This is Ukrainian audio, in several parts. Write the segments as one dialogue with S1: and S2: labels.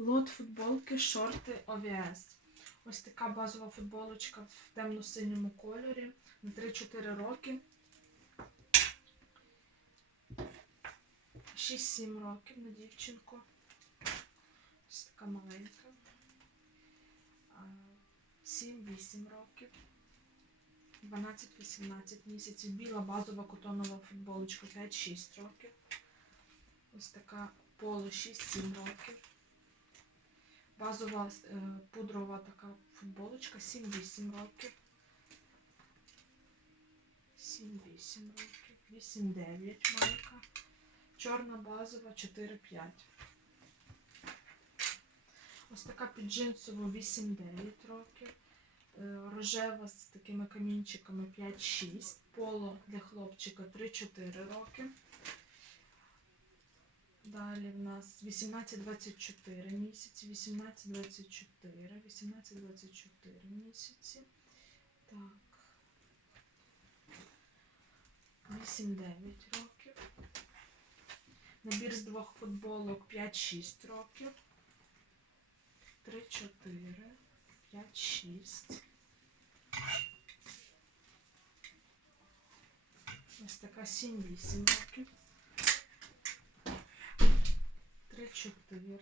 S1: Лот футболки, шорти ОВС. Ось така базова футболочка в темно-синьому кольорі на 3-4 роки. 6-7 років на дівчинку. Ось така маленька. 7-8 років. 12-18 місяців. Біла базова котонова футболочка 5-6 років. Ось така поло 6-7 років. Базова е, пудрова така футболочка 7-8 років. 7-8 років. 8-9 майка. Чорна базова 4-5. Ось така під джинсову 8-9 років. Е, Рожева з такими камінчиками 5-6. Поло для хлопчика 3-4 роки. Далі в нас 18-24 місяці, 18-24, 18-24 місяці. Так. 8-9 років. Набір з двох футболок 5-6 років. 3-4, 5-6. Ось така 7-8 років. 3-4.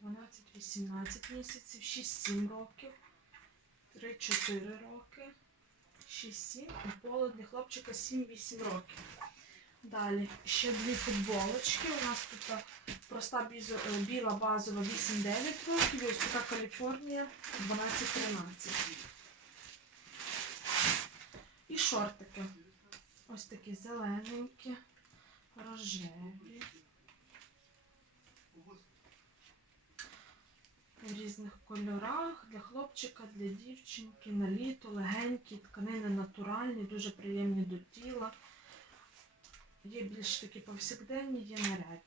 S1: Дванадцять, 18 місяців, 6-7 років, 3-4 роки, 6-7 і для хлопчика 7-8 років. Далі ще дві футболочки. У нас тут проста бізо- е, біла базова 8-9 років і ось така Каліфорнія 12-13. І шортики. Ось такі зелененькі, рожеві. В різних кольорах для хлопчика, для дівчинки, на літо, легенькі, тканини натуральні, дуже приємні до тіла. Є більш такі повсякденні, є нарядні.